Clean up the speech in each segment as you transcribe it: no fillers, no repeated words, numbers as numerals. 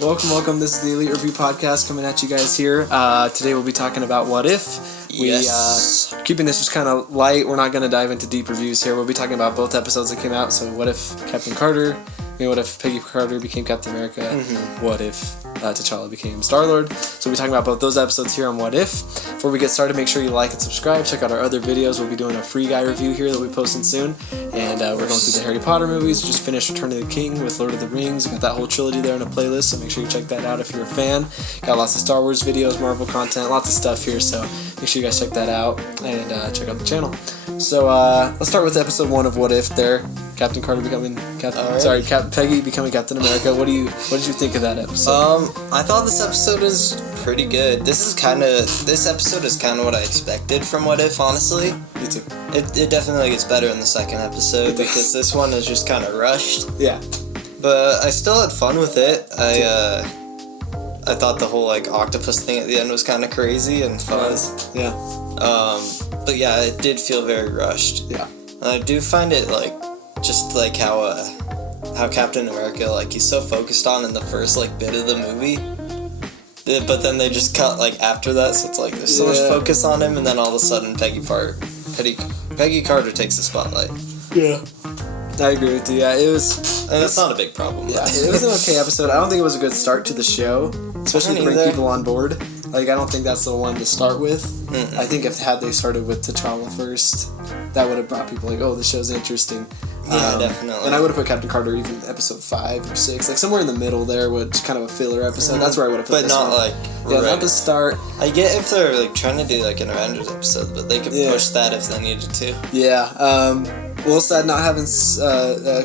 Welcome. This is the Elite Review Podcast coming at you guys here. Today we'll be talking about What If. Yes. Keeping this just kind of light. We're not going to dive into deep reviews here. We'll be talking about both episodes that came out. So what if what if Peggy Carter became Captain America? Mm-hmm. What if T'Challa became StarLord? So we'll be talking about both those episodes here on What If. Before we get started, make sure you like and subscribe. Check out our other videos. We'll be doing a free guy review here that we'll be posting soon. And we're going through the Harry Potter movies. We just finished Return of the King with Lord of the Rings. We got that whole trilogy there in a playlist, so make sure you check that out if you're a fan. Got lots of Star Wars videos, Marvel content, lots of stuff here, so make sure you guys check that out and check out the channel. So let's start with episode 1 of What If there. Captain Carter becoming Peggy becoming Captain America. What did you think of that episode? I thought this episode is pretty good. This episode is kind of what I expected from What If, honestly. Me too. It definitely gets better in the second episode because this one is just kind of rushed. Yeah. But I still had fun with it. I thought the whole octopus thing at the end was kind of crazy and fun. Yeah. But yeah, it did feel very rushed. Yeah. And I do find it how Captain America he's so focused on in the first bit of the movie, but then they just cut after that, so it's there's so much focus on him, and then all of a sudden Peggy Carter takes the spotlight. Yeah. I agree with you. Yeah, it was. And that's not a big problem. Yeah, it was an okay episode. I don't think it was a good start to the show, especially to bring people on board. I don't think that's the one to start with. Mm-mm. I think had they started with T'Challa first, that would have brought people oh, this show's interesting. Yeah, definitely. And I would have put Captain Carter even episode 5 or 6, somewhere in the middle there, which kind of a filler episode. Mm-hmm. That's where I would have put. But not one. Not the start. I get if they're trying to do an Avengers episode, but they could push that if they needed to. Yeah. Well, sad not having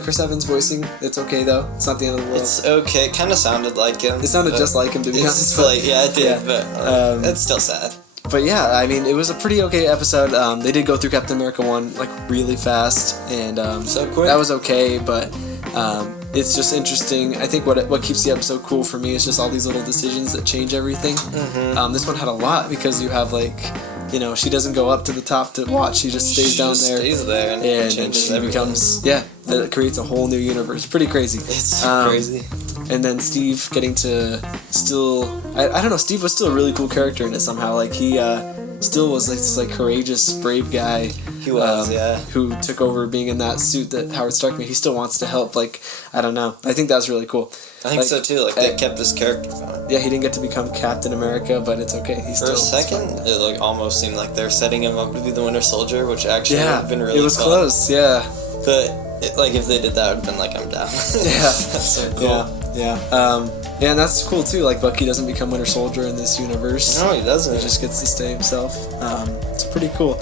Chris Evans voicing. It's okay though. It's not the end of the world. It's okay. It kind of sounded like him. It sounded just like him, to be honest. Yeah, it did. Yeah. But it's still sad. But yeah, I mean, it was a pretty okay episode. They did go through Captain America 1 really fast, and so quick. That was okay. But it's just interesting. I think what keeps the episode cool for me is just all these little decisions that change everything. Mm-hmm. This one had a lot because you have she doesn't go up to the top to watch. She just stays down there. Stays there and changes everything. Becomes that creates a whole new universe. Pretty crazy. It's crazy. And then Steve getting to I don't know. Steve was still a really cool character in it somehow. He still was this courageous, brave guy. He was, who took over being in that suit that Howard Stark made. He still wants to help. I don't know. I think that's really cool. I think so too. They kept this character going. Yeah, he didn't get to become Captain America, but it's okay. He's For a second, it almost seemed like they're setting him up to be the Winter Soldier, which actually would have been really fun. It was close, yeah. But if they did that, I would have been I'm down. Yeah. That's so cool. Yeah. And that's cool too. Bucky doesn't become Winter Soldier in this universe. No, he doesn't. He just gets to stay himself. It's pretty cool.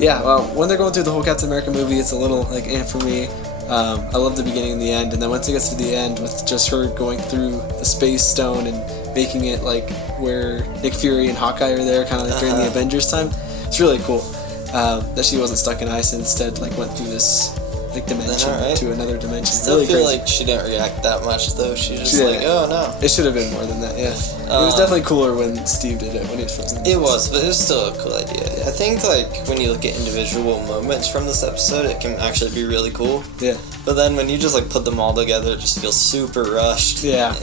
Yeah. Well, when they're going through the whole Captain America movie, it's a little for me. I love the beginning and the end, and then once it gets to the end with just her going through the Space Stone and making it where Nick Fury and Hawkeye are there, kind of during the Avengers time. It's really cool that she wasn't stuck in ice and instead went through this dimension to another dimension. Still really feel crazy. she didn't react that much though. She just oh no. It should have been more than that. Yeah, it was definitely cooler when Steve did it when he was first. It was, but it was still a cool idea. I think when you look at individual moments from this episode, it can actually be really cool. Yeah. But then when you just put them all together, it just feels super rushed. Yeah.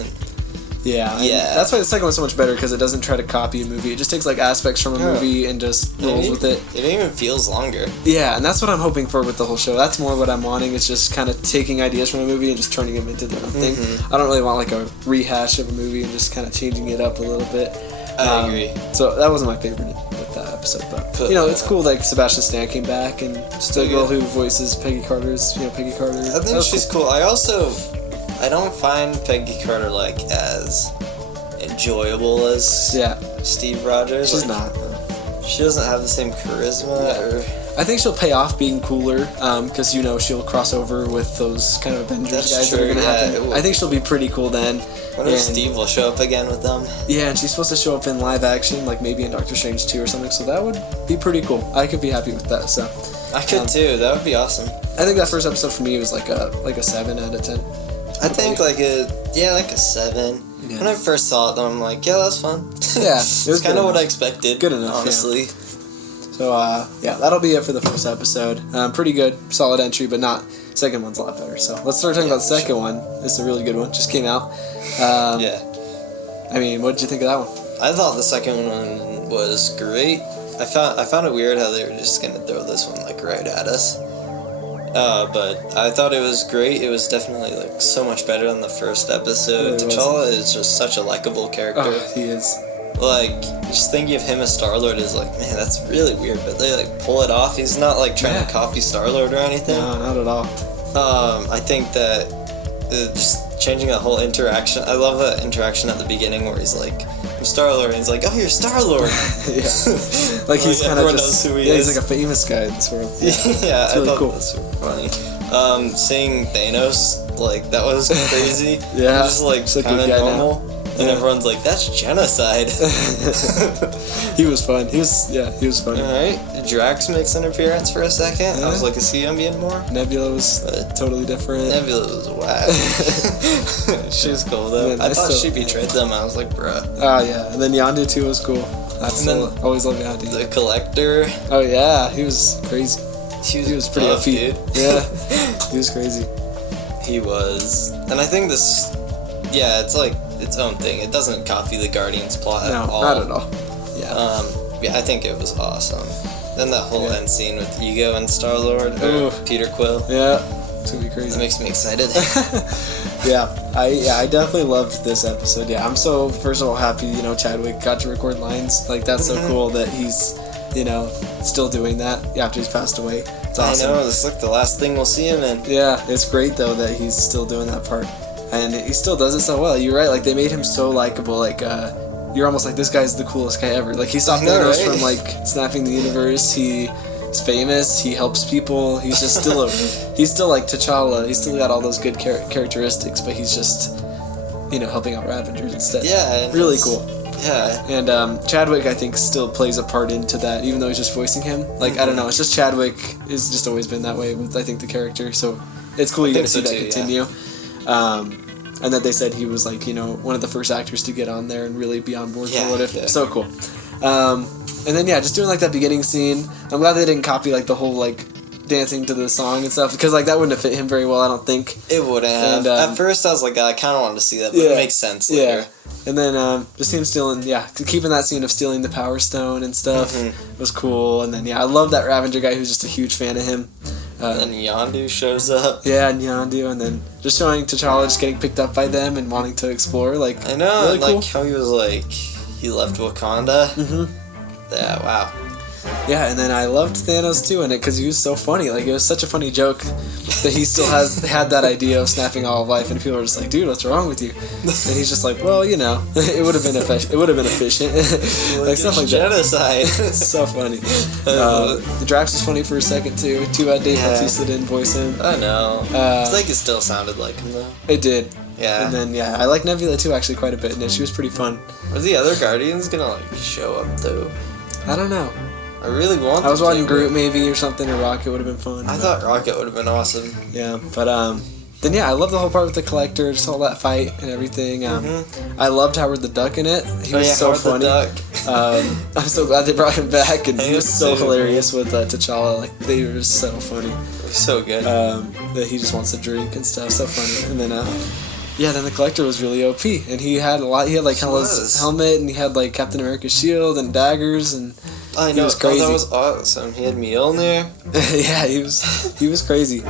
Yeah. That's why the second one's so much better because it doesn't try to copy a movie. It just takes aspects from a movie and just rolls with it. It even feels longer. Yeah, and that's what I'm hoping for with the whole show. That's more what I'm wanting. It's just kind of taking ideas from a movie and just turning them into their own thing. I don't really want a rehash of a movie and just kind of changing it up a little bit. I agree. So that wasn't my favorite with that episode, but it's cool. Sebastian Stan came back and the girl who voices Peggy Carter's Peggy Carter. I think she's cool. I don't find Peggy Carter as enjoyable as Steve Rogers. She's not. She doesn't have the same charisma. I think she'll pay off being cooler because she'll cross over with those kind of Avengers guys that are gonna happen. I think she'll be pretty cool then. I wonder if Steve will show up again with them. Yeah, and she's supposed to show up in live action, maybe in Doctor Strange 2 or something. So that would be pretty cool. I could be happy with that. So I could too. That would be awesome. I think that first episode for me was a 7 out of 10. I think a 7. Yeah. When I first saw it, though, I'm that's fun. Yeah, it was kind of what I expected. Good enough, honestly. Yeah. So that'll be it for the first episode. Pretty good, solid entry, but not. Second one's a lot better. So let's start talking about the second one. It's a really good one. Just came out. I mean, what did you think of that one? I thought the second one was great. I found it weird how they were just gonna throw this one like right at us. But I thought it was great. It was definitely like so much better than the first episode. It really T'Challa is just such a likable character. Oh, he is. Like, just thinking of him as StarLord is like, man, that's really weird. But they like pull it off. He's not like trying to copy StarLord or anything. No, not at all. I think that just changing that whole interaction. I love that interaction at the beginning where he's like, I'm StarLord, and he's like, oh, you're StarLord. Yeah. Like he's kind of just, knows who he is. He's like a famous guy in this world. Yeah, it's really I thought cool. that was super funny. Seeing Thanos, like, that was crazy. Yeah. Just like kind of normal. And everyone's like, that's genocide. He was fun. He was funny. Alright, Drax makes an appearance for a second. Yeah. I was like, is he gonna be in more? Nebula was totally different. Nebula was whack. She was cool though. I thought she betrayed them. I was like, bruh. Oh yeah, and then Yondu too was cool. Always love Yondu. The Collector. Oh yeah, he was crazy. He was pretty OP. Dude. Yeah, he was crazy. He was, and I think this, yeah, it's like its own thing. It doesn't copy the Guardians plot at all. Not at all. Yeah. Yeah, I think it was awesome. Then that whole end scene with Ego and StarLord, or Peter Quill. Yeah, it's gonna be crazy. That makes me excited. I definitely loved this episode. Yeah, I'm so first of all happy, Chadwick got to record lines. Like that's so cool that he's, still doing that after he's passed away. It's awesome. I know, this is like the last thing we'll see him in. Yeah, it's great though that he's still doing that part. And he still does it so well. You're right, like they made him so likable, like you're almost like this guy's the coolest guy ever. Like he stopped Thanos from like snapping the universe. He's famous. He helps people. He's just still he's still like T'Challa. He's still got all those good characteristics, but he's just helping out Ravengers instead. Yeah, really cool. Yeah, and Chadwick I think still plays a part into that, even though he's just voicing him. Like I don't know, it's just Chadwick has just always been that way with I think the character. So it's cool you get to see that continue. Yeah. And that they said he was like one of the first actors to get on there and really be on board for What If. Yeah. So cool. And then just doing like that beginning scene. I'm glad they didn't copy like the whole like dancing to the song and stuff because like that wouldn't have fit him very well. I don't think it wouldn't have. At first I was like, I kind of wanted to see that, but it makes sense later. Yeah. And then just him stealing, keeping that scene of stealing the Power Stone and stuff was cool. And then I love that Ravenger guy who's just a huge fan of him. And then Yondu shows up. Yeah, and Yondu, and then just showing T'Challa just getting picked up by them and wanting to explore. Like I know, really cool. Like how he was like he left Wakanda. Yeah, wow. Yeah, and then I loved Thanos too in it because he was so funny. Like it was such a funny joke that he still had that idea of snapping all of life, and people are just like, "Dude, what's wrong with you?" And he's just like, "Well, it would have been efficient. It would have been efficient." Like stuff like genocide. That. So funny. The Drax was funny for a second too. Too bad Dave Bautista didn't voice him. I know. It's like it still sounded like him though. It did. Yeah. And then I like Nebula too actually quite a bit, and she was pretty fun. Are the other Guardians gonna like show up though? I don't know. I really want. I was wanting Groot maybe or something, or Rocket would have been fun. I thought Rocket would have been awesome. Yeah, but then I love the whole part with the Collector, just all that fight and everything. I loved Howard the Duck in it. He was so funny. I'm so glad they brought him back, and he was so hilarious with T'Challa. Like they were just so funny. So good. That he just wants to drink and stuff. So funny. And then then the Collector was really OP, and he had a lot. He had like his helmet, and he had like Captain America's shield and daggers, and I know. He was crazy. That was awesome. He had Mjolnir. Yeah, he was crazy.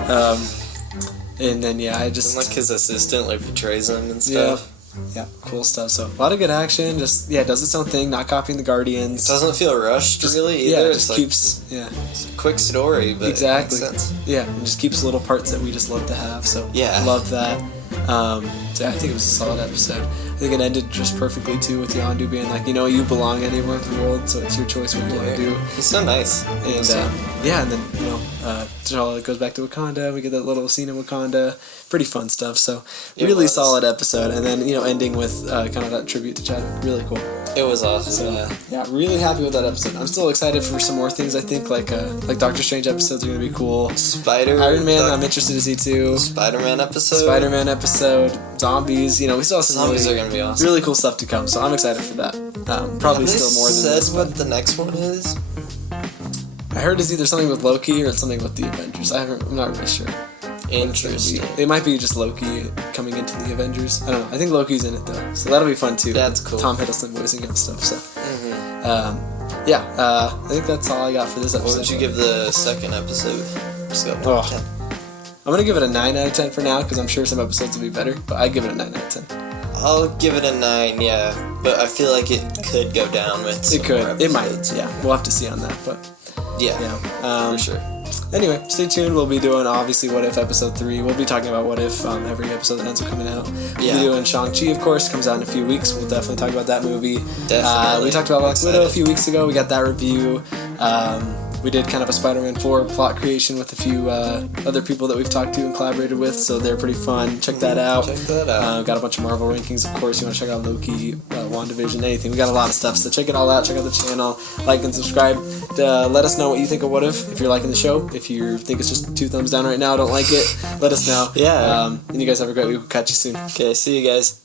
And then I just and like his assistant like betrays him and stuff. Yeah, cool stuff. So a lot of good action. Just does its own thing, not copying the Guardians. It doesn't feel rushed really either. Yeah, it just keeps it's a quick story, but exactly. It makes sense. Yeah, and just keeps little parts that we just love to have. So I love that. So I think it was a solid episode. I think it ended just perfectly too with Yondu being like, you belong anywhere in the world, so it's your choice what you want to do. He's so nice. And and then T'Challa goes back to Wakanda. We get that little scene in Wakanda. Pretty fun stuff. So really solid episode. And then ending with kind of that tribute to Chadwick. Really cool. It was awesome. So, really happy with that episode. I'm still excited for some more things. I think like Doctor Strange episodes are gonna be cool. Iron Man. I'm interested to see too. Spider-Man episode. Zombies. We still have some zombies are gonna be awesome. Really cool stuff to come. So I'm excited for that. Probably still more than this. What the next one is? I heard it's either something with Loki or it's something with the Avengers. I'm not really sure. Interesting. It might be just Loki coming into the Avengers. I don't know. I think Loki's in it though, so that'll be fun too. That's cool. Tom Hiddleston voicing it and stuff. So, I think that's all I got for this episode. What would you give the second episode? Just go 1 to 10. I'm gonna give it a 9 out of 10 for now because I'm sure some episodes will be better. But I give it a 9 out of 10. I'll give it a 9. Yeah, but I feel like it could go down with. Some It could. more It might. episodes. Yeah, we'll have to see on that. But Yeah. For sure. Anyway, stay tuned. We'll be doing, obviously, What If Episode 3. We'll be talking about What If every episode that ends up coming out. We'll be doing Shang-Chi, of course. Comes out in a few weeks. We'll definitely talk about that movie. Definitely. We talked about Black Widow a few weeks ago. We got that review. We did kind of a Spider-Man 4 plot creation with a few other people that we've talked to and collaborated with, so they're pretty fun. Check that out. Got a bunch of Marvel rankings, of course. You want to check out Loki, WandaVision, anything. We got a lot of stuff, so check it all out. Check out the channel. Like and subscribe. Let us know what you think of What If you're liking the show. If you think it's just 2 thumbs down right now, don't like it, let us know. Yeah. And you guys have a great week. We'll catch you soon. Okay, see you guys.